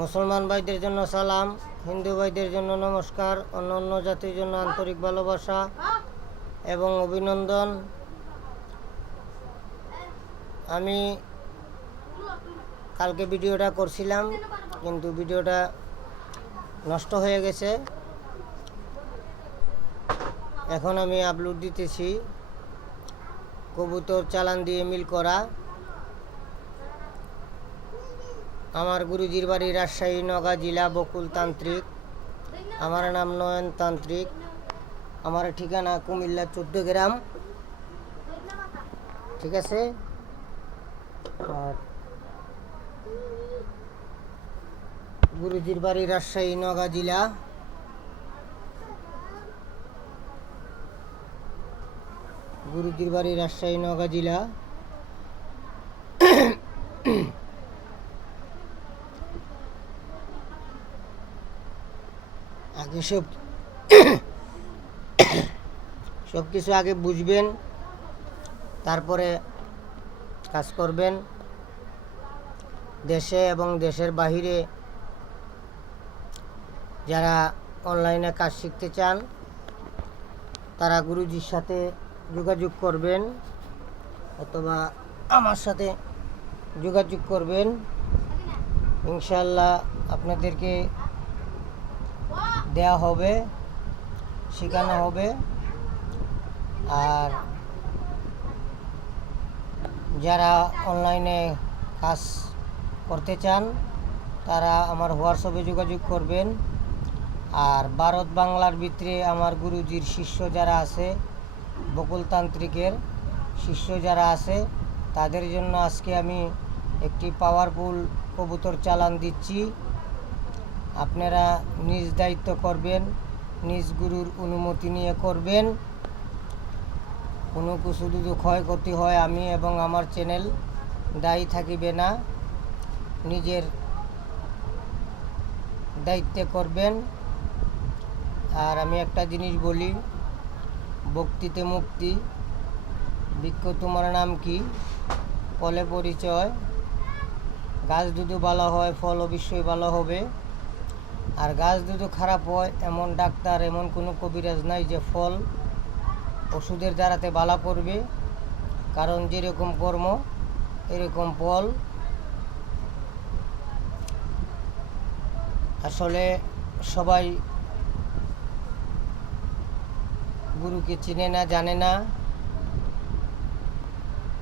মুসলমান ভাইদের জন্য সালাম, হিন্দু ভাইদের জন্য নমস্কার, অন্য জাতির জন্য আন্তরিক ভালোবাসা এবং অভিনন্দন। আমি কালকে ভিডিওটা করছিলাম, কিন্তু ভিডিওটা নষ্ট হয়ে গেছে। এখন আমি আপলোড দিতেছি। কবুতর চালান দিয়ে মিল করা। আমার গুরুজির বাড়ি রাজশাহী নওগাঁ জেলা বকুল তান্ত্রিক। আমার নাম নয়ন তান্ত্রিক। আমার ঠিকানা কুমিল্লা 14 গ্রাম। ঠিক আছে। আর গুরুজির বাড়ি রাজশাহী নওগাঁ জেলা। গুরুজির বাড়ি রাজশাহী নওগাঁ জেলা। আগে সব কিছু আগে বুঝবেন, তারপরে কাজ করবেন। দেশে এবং দেশের বাহিরে যারা অনলাইনে কাজ শিখতে চান তারা গুরুজির সাথে যোগাযোগ করবেন অথবা আমার সাথে যোগাযোগ করবেন। ইনশাআল্লাহ আপনাদেরকে দেয়া হবে, শেখানো হবে। আর যারা অনলাইনে কাজ করতে চান তারা আমার হোয়াটসঅ্যাপে যোগাযোগ করবেন। আর ভারত বাংলার ভিতরে আমার গুরুজির শিষ্য যারা আছে, বকুল তান্ত্রিকের শিষ্য যারা আছে, তাদের জন্য আজকে আমি একটি পাওয়ারফুল কবুতর চালান দিচ্ছি। আপনারা নিজ দায়িত্ব করবেন, নিজ গুরুর অনুমতি নিয়ে করবেন। কোনো কিছু যদি ক্ষয়ক্ষতি হয় আমি এবং আমার চ্যানেল দায়ী থাকিবে না। নিজের দায়িত্বে করবেন। আর আমি একটা জিনিস বলি, ভক্তিতে মুক্তি। বৃক্ষ তোমার নাম কি, ফলে পরিচয়। গাছ যদি ভালো হয় ফল অবশ্যই ভালো হবে। আর গাছ যদি খারাপ হয়, এমন ডাক্তার, এমন কোনো কবিরাজ নাই যে ফল ওষুধের দ্বারাতে ভালো করবে। কারণ যেরকম কর্ম এরকম ফল। আসলে সবাই গুরুকে চিনে না, জানে না।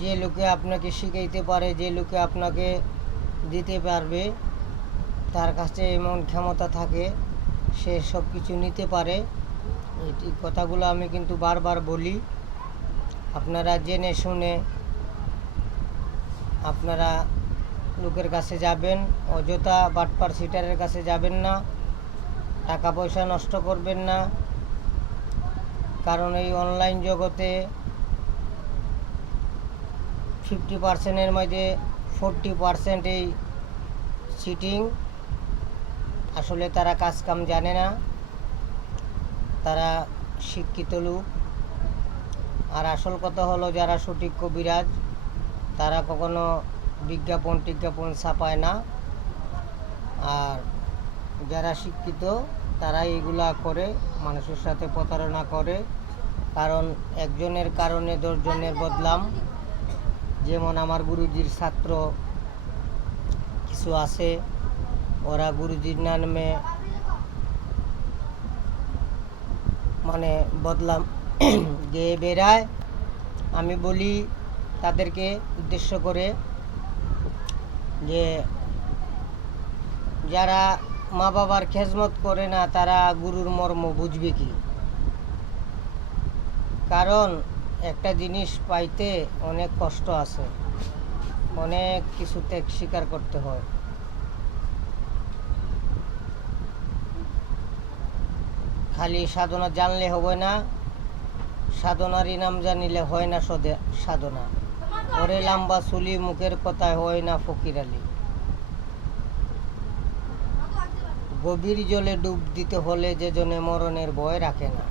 যে লোকে আপনাকে শিখাইতে পারে, যে লোকে আপনাকে দিতে পারবে, তার কাছে এমন ক্ষমতা থাকে, সে সব কিছু নিতে পারে। এই কথাগুলো আমি কিন্তু বারবার বলি। আপনারা জেনে শুনে আপনারা লোকের কাছে যাবেন, অযথা বাটপার সিটারের কাছে যাবেন না, টাকা পয়সা নষ্ট করবেন না। কারণ এই অনলাইন জগতে 50%-এর মধ্যে 40% এই চিটিং। আসলে তারা কাজ কাম জানে না, তারা শিক্ষিত লোক। আর আসল কথা হলো, যারা সঠিক কবিরাজ তারা কখনো বিজ্ঞাপন ছাপায় না। আর যারা শিক্ষিত তারা এগুলা করে, মানুষের সাথে প্রতারণা করে। কারণ একজনের কারণে 10 জনের বদলাম। যেমন আমার গুরুজির ছাত্র কিছু আছে, ওরা গুরুজির নামে মানে বদলাম গেয়ে বেড়ায়। আমি বলি তাদেরকে উদ্দেশ্য করে যে যারা মা বাবার খেজমত করে না তারা গুরুর মর্ম বুঝবে কি? কারণ একটা জিনিস পাইতে অনেক কষ্ট আছে, অনেক কিছু ত্যাগ স্বীকার করতে হয়। খালি সাধনা জানলে হবে না, সাধনারই নাম জানিলে হয় না সাধনা। ওরে লম্বা চুলি মুখের কথায় হয় না ফকির আলী। গভীর জলে ডুব দিতে হলে যে জনে মরণের ভয় রাখে না।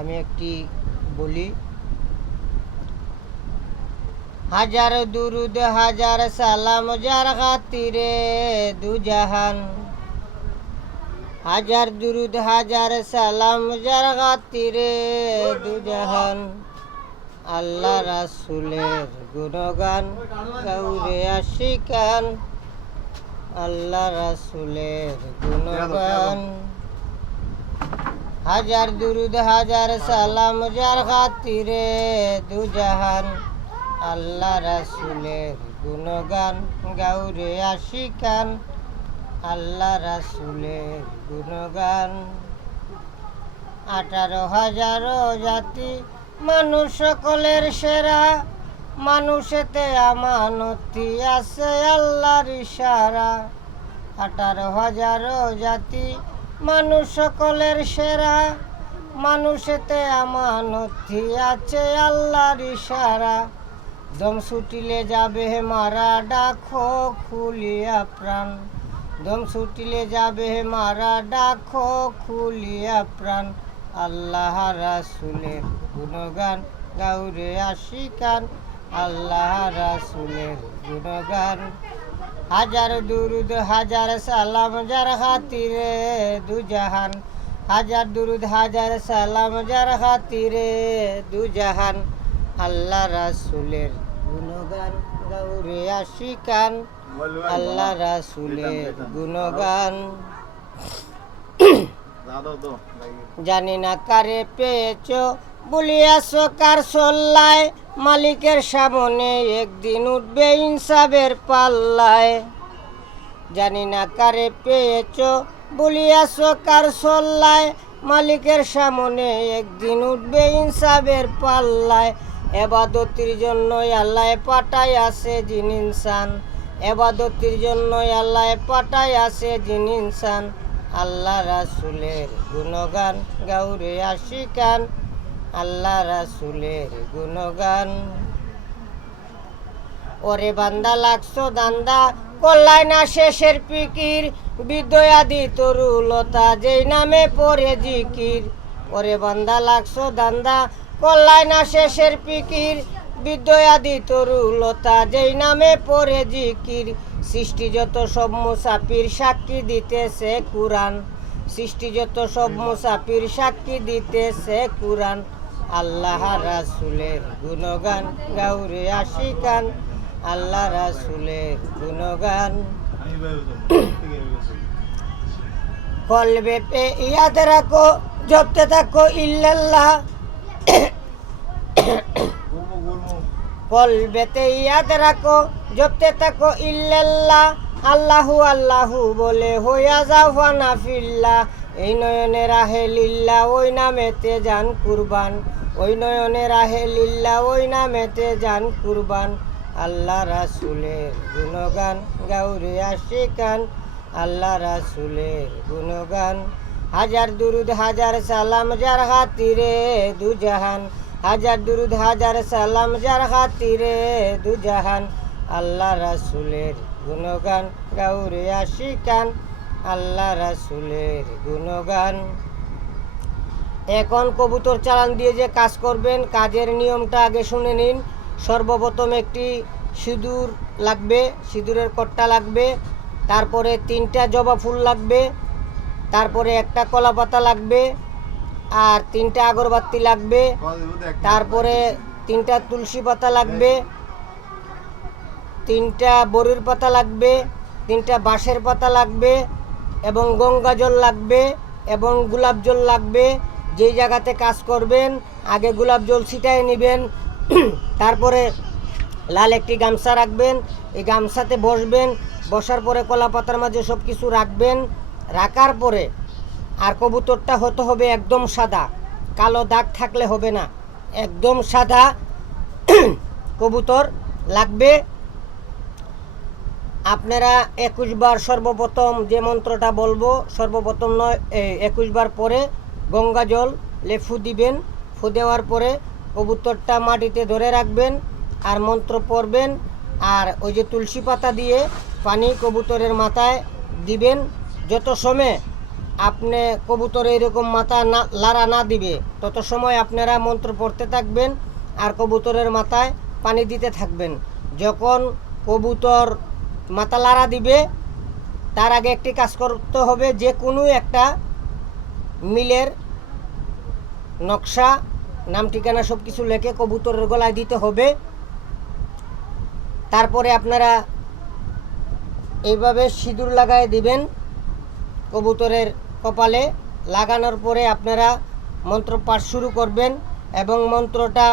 আমি একটি বলি, হাজার দুরুদ হাজার সালাম যার খাতিরে দুজাহান। হাজার দুরুদ হাজার সালাম যার খাতিরে দুজাহান। আল্লাহ রাসূলের গুণগান গাউরে আশিকান। আল্লাহ রাসূলের গুণগান। হাজার দুরুদ হাজার সালাম যার খাতিরে দুজাহান। আল্লাহ রাসূলের গুণগান গাউরে আশিকান। আল্লাহ রাসূলের গুণগান। 18,000 জাতি মানুষ সকলের সেরা। মানুষেতে আমানতি আছে আল্লাহর ইশারা। 18,000 জাতি মানুষ সকলের সেরা। মানুষেতে আমানতি আছে আল্লাহর ইশারা। দম ছুটিলে যাবে মারা ডাকো খুলিয়া প্রাণ। দম ছুটিলে যাবে মারা ডাকো খুলিয়া প্রাণ। আল্লাহ রাসূলের গুণগান গাউরে আশিকান। আল্লাহ রাসূলের গুণগান। হাজার দুরুদ হাজার সালাম যার খাতিরে দুজাহান। হাজার দুরুদ হাজার সালাম যার খাতিরে দুজাহান। আল্লাহ রাসূলের গুণগান গাউরে আশিকান। আল্লাহ রাসূলের গুণগান। জানি না কারে পেয়েছো বলিয়াছো কার সল্লায়। মালিকের সামনে একদিন উঠবে ইনসাফের পাল্লায়। জানি না কারে পেয়েছো বলিয়াছো কার সল্লায়। মালিকের সামনে একদিন উঠবে ইনসাফের পাল্লায়। এবাদতির জন্যই আল্লাহ পাঠাই আছে জিন ইনসান। এবাদতির জন্যই আল্লাহ পাঠাই আছে জিন ইনসান। আল্লাহ রাসূলের গুণগান গাউরে আশিকান। আল্লাহ রাসূলের গুণগান। ওরে বান্দা লাগছো দান্দা কল্যাণ না শেষের ফিকির। বিদয়াদি তরুলতা যেই নামে পড়ে জিকির। ওরে বান্দা লাগছো দান্দা কল্যাণ না শেষের ফিকির। বিদয়াদি তরুলতা যেই নামে পড়ে জিকির। সৃষ্টি যত সব মুসাফির সাক্ষী দিতেছে কুরআন। সৃষ্টি যত সব মুসাফির সাক্ষী দিতেছে কুরআন। আল্লাহ রাসূলের গুণগান গাউরে আশিকান। আল্লাহ রাসূলের গুণগান। কলবে পে ইয়াদ রাখো জপতে থাকো ইল্লাল্লাহ। কলবেতে ইয়াদ রাখো জপতে থাকো ইল্লাল্লাহ। আল্লাহু আল্লাহু বলে হইয়া যাও ফানা ফিল্লাহ। এই নয়নে রাহে লিল্লাহ ওই নামেতে জান কুরবান। ওই নয়নে রাহে লিল্লাহ ওই নামেতে জান কুরবান। আল্লাহ রাসূলের গুণগান গাউরে আশিকান। আল্লাহ রাসূলের গুণগান। হাজার দুরুদ হাজার সালাম যার খাতিরে দুজাহান। হাজার দুরুদ হাজার সালাম যার খাতিরে দুজাহান। আল্লাহ রাসূলের গুণগান গাউরে আশিকান। আল্লাহ রাসূলের গুণগান। এখন কবুতর চালান দিয়ে যে কাজ করবেন কাজের নিয়মটা আগে শুনে নিন। সর্বপ্রথম একটি সিঁদুর লাগবে, সিঁদুরের কট্টা লাগবে। তারপরে 3টা জবা ফুল লাগবে। তারপরে একটা কলা পাতা লাগবে। আর 3টা আগরবাতি লাগবে। তারপরে 3টা তুলসী পাতা লাগবে। 3টা বড়ির পাতা লাগবে। 3টা বাঁশের পাতা লাগবে এবং গঙ্গা জল লাগবে এবং গোলাপ জল লাগবে। যেই জায়গাতে কাজ করবেন আগে গোলাপ জল ছিটায় নেবেন। তারপরে লাল একটি গামছা রাখবেন। এই গামছাতে বসবেন। বসার পরে কলা পাতার মাঝে সব কিছু রাখবেন। রাখার পরে আর কবুতরটা হতে হবে একদম সাদা, কালো দাগ থাকলে হবে না। একদম সাদা কবুতর লাগবে। আপনারা 21 বার সর্বপ্রথম যে মন্ত্রটা বলবো সর্বপ্রথম 21 বার পরে গঙ্গা জল ফু দিবেন। ফু দেওয়ার পরে কবুতরটা মাটিতে ধরে রাখবেন আর মন্ত্র পড়বেন। আর ওই যে তুলসী পাতা দিয়ে পানি কবুতরের মাথায় দিবেন। যত সময় আপনি কবুতর এরকম মাথা লাড়া না দিবে তত সময় আপনারা মন্ত্র পড়তে থাকবেন আর কবুতরের মাথায় পানি দিতে থাকবেন। যখন কবুতর মাথা লাড়া দিবে তার আগে একটি কাজ করতে হবে, যে কোনো একটা মিলের নকশা, নাম ঠিকানা সব কিছু লেখে কবুতরের গলায় দিতে হবে। তারপরে আপনারা এইভাবে সিঁদুর লাগায় দিবেন কবুতরের কপালে। লাগানোর পরে আপনারা মন্ত্র পাঠ শুরু করবেন এবং মন্ত্রটা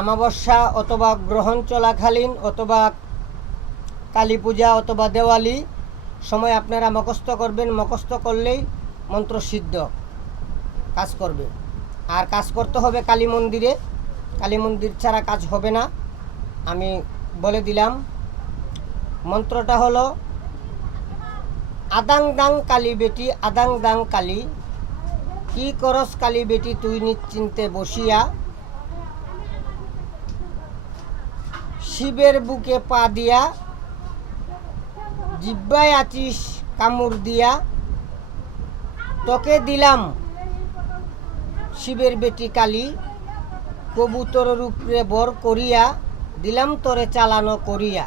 অমাবস্যা অথবা গ্রহণ চলাকালীন অথবা কালী পূজা অথবা দেওয়ালি সময় আপনারা মুখস্থ করবেন। মুখস্থ করলেই মন্ত্র সিদ্ধ কাজ করবে। আর কাজ করতে হবে কালী মন্দিরে, কালী মন্দির ছাড়া কাজ হবে না। আমি বলে দিলাম, মন্ত্রটা হলো আদাং দাং কালী বেটি আদাং দাং কালী, কি করস কালী বেটি তুই নিশ্চিন্তে বসিয়া, শিবের বুকে পা দিয়া, জিব্বায় আছিস কামড় দিয়া, তোকে দিলাম শিবের বেটি কালী, কবুতরের উপরে বর করিয়া, দিলাম তোরে চালানো করিয়া,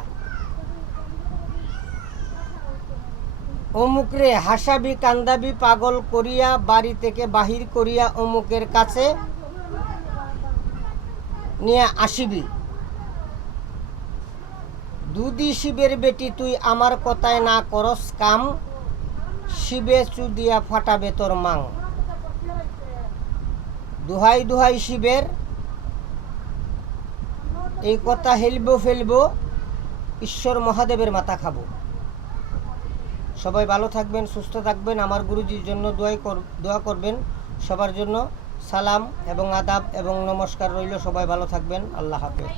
অমুকরে হাসাবি কান্দাবি পাগল করিয়া, বাড়ি থেকে বাহির করিয়া অমুকের কাছে নিয়ে আসিবি, দুদি শিবের বেটি তুই আমার কথায় না করস কাম, শিবে চুদিয়া ফাটাবে তোর মাং। দুহাই দুহাই শিবের, এই কথা হেলবো ফেলবো, ঈশ্বর মহাদেবের মাথা খাবো। সবাই ভালো থাকবেন, সুস্থ থাকবেন। আমার গুরুজির জন্য দোয়া করবেন। সবার জন্য সালাম এবং আদাব এবং নমস্কার রইল। সবাই ভালো থাকবেন। আল্লাহ হাফেজ।